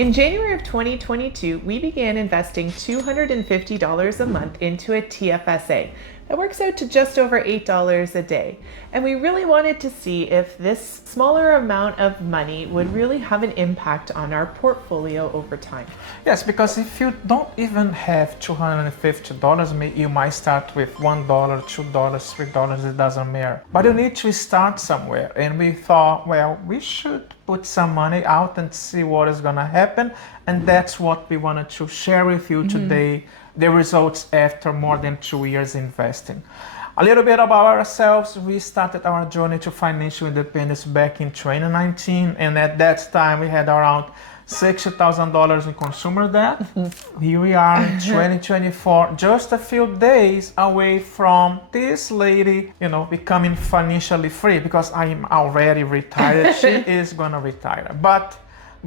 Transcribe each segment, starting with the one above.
In January of 2022, we began investing $250 a month into a TFSA. That works out to just over $8 a day. And we really wanted to see if this smaller amount of money would really have an impact on our portfolio over time. Yes, because if you don't even have $250, you might start with $1, $2, $3, it doesn't matter. But you need to start somewhere. And we thought, well, we should put some money out and see what is gonna happen. And that's what we wanted to share with you today, the results after more than 2 years investing. A little bit about ourselves. We started our journey to financial independence back in 2019, and at that time we had around $60,000 in consumer debt. Here we are in 2024, just a few days away from this lady, becoming financially free, because I'm already retired. She is gonna retire. But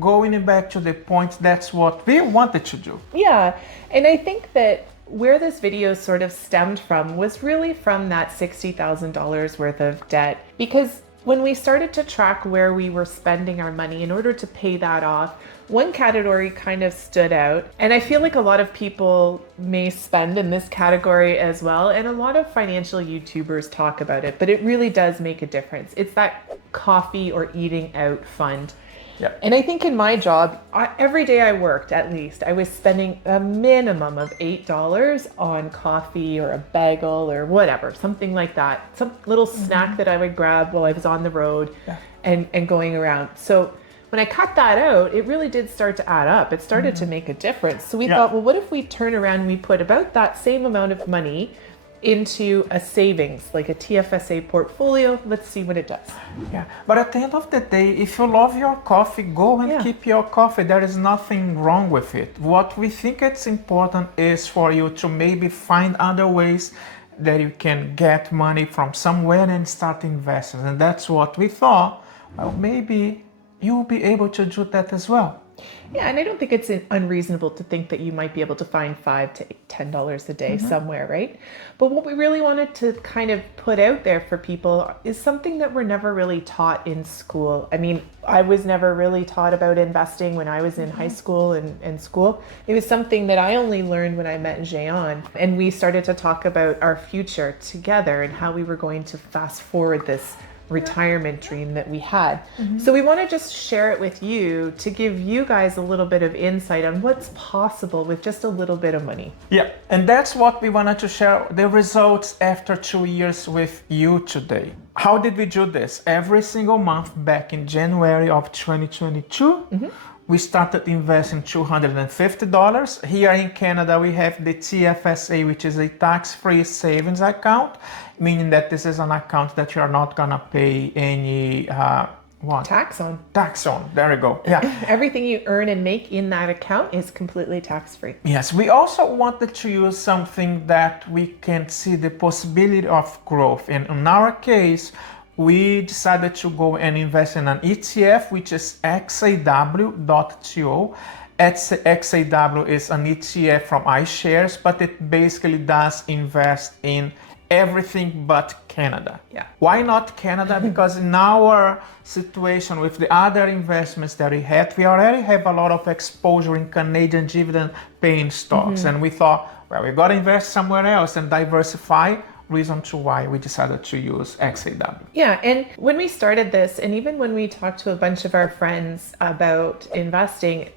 going back to the point, that's what we wanted to do. Yeah, and I think that where this video sort of stemmed from was really from that $60,000 worth of debt, because when we started to track where we were spending our money in order to pay that off, one category kind of stood out. And I feel like a lot of people may spend in this category as well. And a lot of financial YouTubers talk about it, but it really does make a difference. It's that coffee or eating out fund. Yeah. And I think in my job, every day I worked, at least, I was spending a minimum of $8 on coffee or a bagel or whatever, something like that. Some little snack that I would grab while I was on the road and going around. So when I cut that out, it really did start to add up. It started to make a difference. So we thought, well, what if we turn around and we put about that same amount of money into a savings, like a TFSA portfolio? Let's see what it does. Yeah, but at the end of the day, if you love your coffee, go and keep your coffee. There is nothing wrong with it. What we think it's important is for you to maybe find other ways that you can get money from somewhere and start investing. And that's what we thought, well, maybe you'll be able to do that as well. Yeah, and I don't think it's unreasonable to think that you might be able to find $5 to $10 a day somewhere, right? But what we really wanted to kind of put out there for people is something that we're never really taught in school. I mean, I was never really taught about investing when I was in high school and school. It was something that I only learned when I met Jean, and we started to talk about our future together and how we were going to fast forward this retirement dream that we had. So we want to just share it with you to give you guys a little bit of insight on what's possible with just a little bit of money. Yeah, and that's what we wanted to share, the results after 2 years with you today. How did we do this? Every single month back in January of 2022, we started investing $250. Here in Canada, we have the TFSA, which is a tax-free savings account, meaning that this is an account that you're not gonna pay any Tax on. Tax on, there we go. Yeah. Everything you earn and make in that account is completely tax-free. Yes, we also wanted to use something that we can see the possibility of growth. And in our case, we decided to go and invest in an ETF, which is XAW.to. XAW is an ETF from iShares, but it basically does invest in everything but Canada. Yeah. Why not Canada? Because in our situation with the other investments that we had, we already have a lot of exposure in Canadian dividend paying stocks. And we thought, well, we got to invest somewhere else and diversify. Reason to why we decided to use XAW. Yeah, and when we started this, and even when we talked to a bunch of our friends about investing,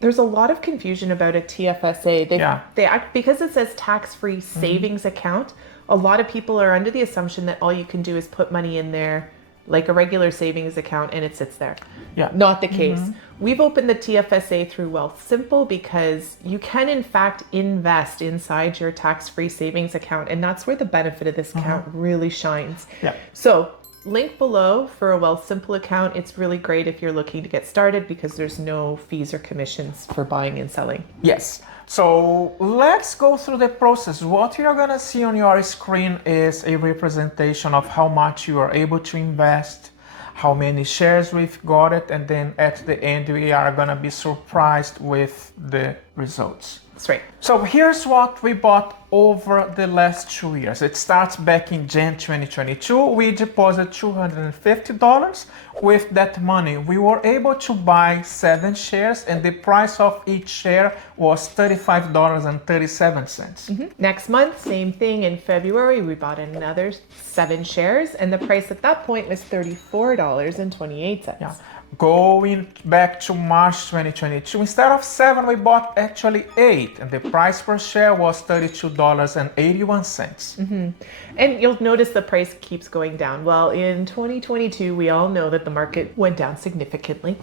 there's a lot of confusion about a TFSA. They act, because it says tax-free savings account, a lot of people are under the assumption that all you can do is put money in there like a regular savings account and it sits there. Yeah. Not the case. We've opened the TFSA through Wealthsimple because you can in fact invest inside your tax-free savings account, and that's where the benefit of this account really shines. Yeah. So link below for a Wealthsimple account. It's really great if you're looking to get started because there's no fees or commissions for buying and selling. Yes. So let's go through the process. What you're gonna see on your screen is a representation of how much you are able to invest, how many shares we've got it, and then at the end we are gonna be surprised with the results. That's right. So here's what we bought over the last 2 years. It starts back in Jan 2022. We deposited $250. With that money, we were able to buy 7 shares, and the price of each share was $35.37. Next month, same thing. In February, we bought another 7 shares, and the price at that point was $34.28. Yeah. Going back to March 2022, instead of 7, we bought actually 8, and the price per share was $32.81. And you'll notice the price keeps going down. Well, in 2022, we all know that the market went down significantly.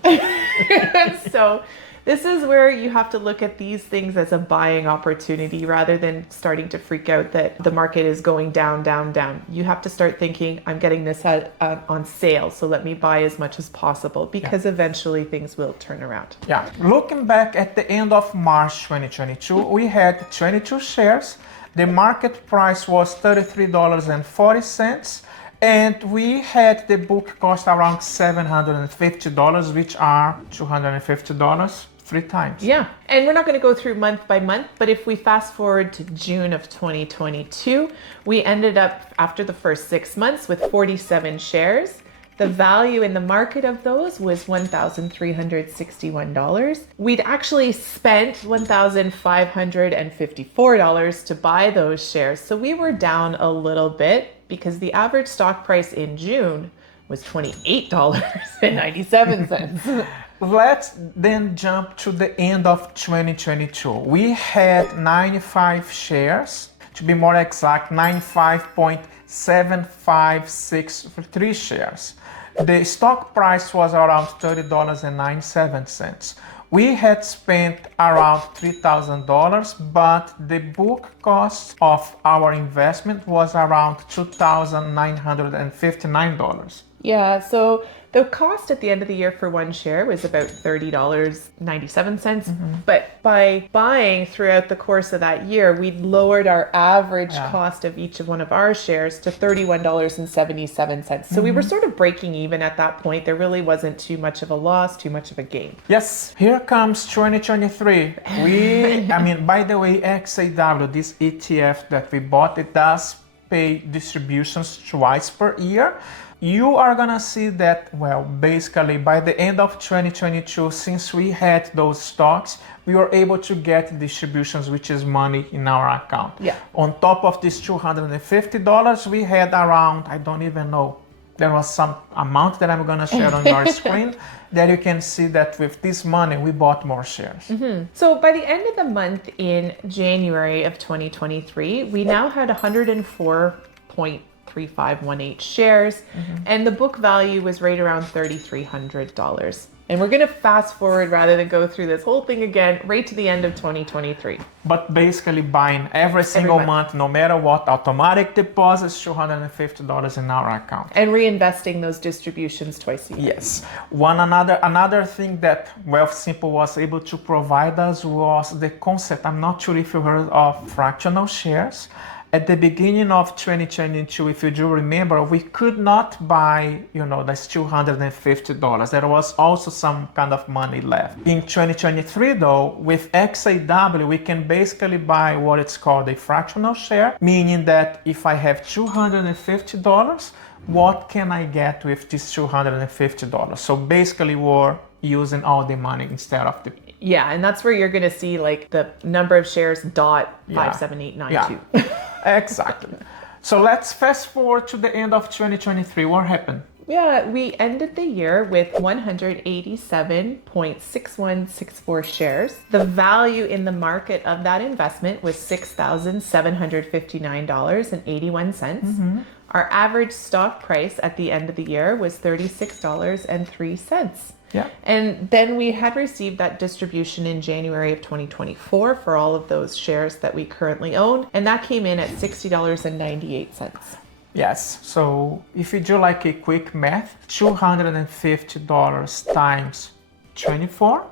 So this is where you have to look at these things as a buying opportunity rather than starting to freak out that the market is going down, down, down. You have to start thinking, I'm getting this on sale, so let me buy as much as possible, because eventually things will turn around. Yeah. Looking back at the end of March 2022, we had 22 shares. The market price was $33.40. And we had the book cost around $750, which are $250 3 times. Yeah. And we're not going to go through month by month, but if we fast forward to June of 2022, we ended up after the first 6 months with 47 shares. The value in the market of those was $1,361. We'd actually spent $1,554 to buy those shares. So we were down a little bit because the average stock price in June was $28.97. Let's then jump to the end of 2022. We had 95 shares, to be more exact, 95.7563 shares. The stock price was around $30.97. We had spent around $3,000, but the book cost of our investment was around $2,959. Yeah, so the cost at the end of the year for one share was about $30.97. But by buying throughout the course of that year, we lowered our average cost of each of one of our shares to $31.77. So we were sort of breaking even at that point. There really wasn't too much of a loss, too much of a gain. Yes, here comes 2023. By the way, XAW, this ETF that we bought, it does pay distributions twice per year. You are gonna see that, well, basically by the end of 2022, since we had those stocks, we were able to get distributions, which is money in our account. Yeah. On top of this $250, we had around, I don't even know, there was some amount that I'm gonna share on your screen that you can see that with this money, we bought more shares. So by the end of the month in January of 2023, we now had 104.3518 shares, and the book value was right around $3,300. And we're going to fast forward rather than go through this whole thing again, right to the end of 2023. But basically buying every single month, no matter what, automatic deposits, $250 in our account. And reinvesting those distributions twice a year. Yes. Another thing that Wealthsimple was able to provide us was the concept. I'm not sure if you heard of fractional shares. At the beginning of 2022, if you do remember, we could not buy, that's $250. There was also some kind of money left. In 2023, though, with XAW, we can basically buy what it's called a fractional share, meaning that if I have $250, what can I get with this $250? So basically, we're using all the money instead of the... Yeah, and that's where you're going to see like the number of shares dot 57892. Yeah. Exactly. So let's fast forward to the end of 2023. What happened? Yeah, we ended the year with 187.6164 shares. The value in the market of that investment was $6,759.81. Our average stock price at the end of the year was $36.03. Yeah. And then we had received that distribution in January of 2024 for all of those shares that we currently own. And that came in at $60.98. Yes. So if you do like a quick math, $250 times 24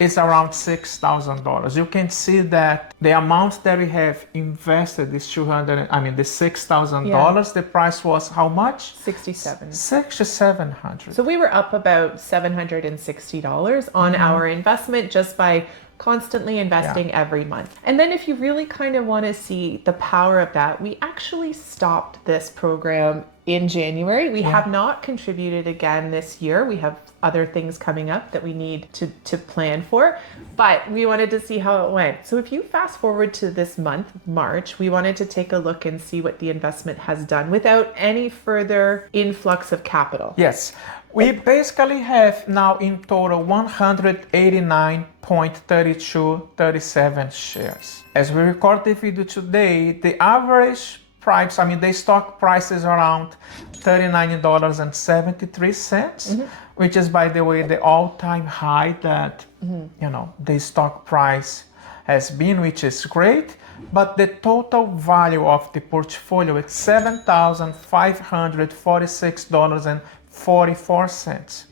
is around $6,000. You can see that the amount that we have invested is the $6,000. The price was how much? $6,700. $6,700. So we were up about $760 on our investment just by constantly investing every month. And then if you really kind of want to see the power of that, we actually stopped this program in January. We have not contributed again this year. We have other things coming up that we need to plan for, but we wanted to see how it went. So if you fast forward to this month, March, we wanted to take a look and see what the investment has done without any further influx of capital. Yes. We basically have now in total 189.3237 shares. As we record the video today, the average price, the stock price is around $39.73, which is, by the way, the all-time high that, the stock price has been, which is great. But the total value of the portfolio is $7,546.44.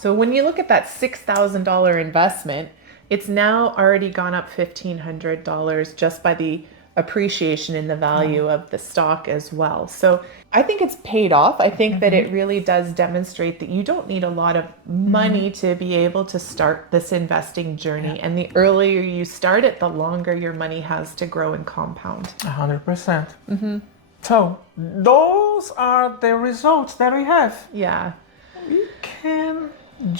So when you look at that $6,000 investment, it's now already gone up $1,500 just by the appreciation in the value of the stock as well. So I think it's paid off. I think that it really does demonstrate that you don't need a lot of money to be able to start this investing journey. And the earlier you start it, the longer your money has to grow and compound. 100%. So those are the results that we have. Yeah. We can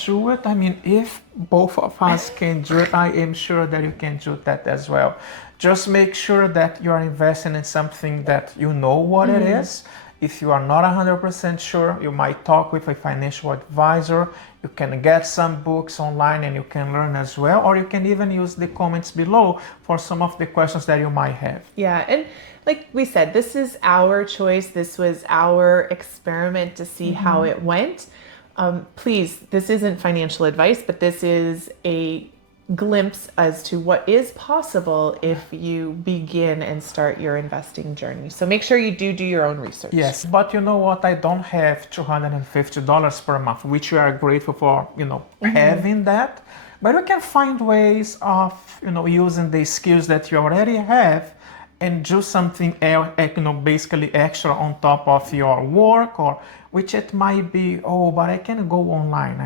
do it. If both of us can do it, I am sure that you can do that as well. Just make sure that you are investing in something that you know what it is. If you are not 100% sure, you might talk with a financial advisor. You can get some books online and you can learn as well, or you can even use the comments below for some of the questions that you might have. Yeah, and like we said, this is our choice. This was our experiment to see how it went. Please, this isn't financial advice, but this is a glimpse as to what is possible if you begin and start your investing journey. So make sure you do your own research. Yes, but you know what? I don't have $250 per month, which we are grateful for, having that. But you can find ways of, using the skills that you already have and do something else, basically extra on top of your work, or which it might be, but I can go online.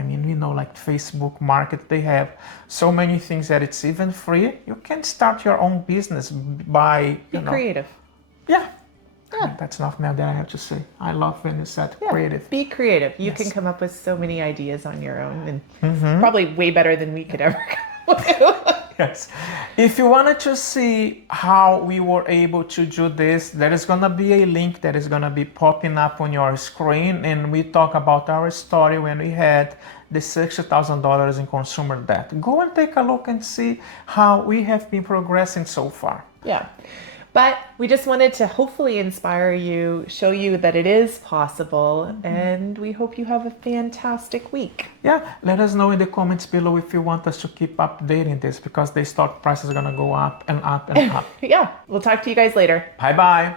Like Facebook Market, they have so many things that it's even free. You can start your own business by, Be creative. Yeah. That's nothing that I have to say. I love when you said creative. Be creative. You can come up with so many ideas on your own, and probably way better than we could ever come up with. Yes. If you wanted to see how we were able to do this, there is going to be a link that is going to be popping up on your screen, and we talk about our story when we had the $60,000 in consumer debt. Go and take a look and see how we have been progressing so far. Yeah. But we just wanted to hopefully inspire you, show you that it is possible, and we hope you have a fantastic week. Yeah, let us know in the comments below if you want us to keep updating this, because the stock price is going to go up and up and up. Yeah, we'll talk to you guys later. Bye-bye.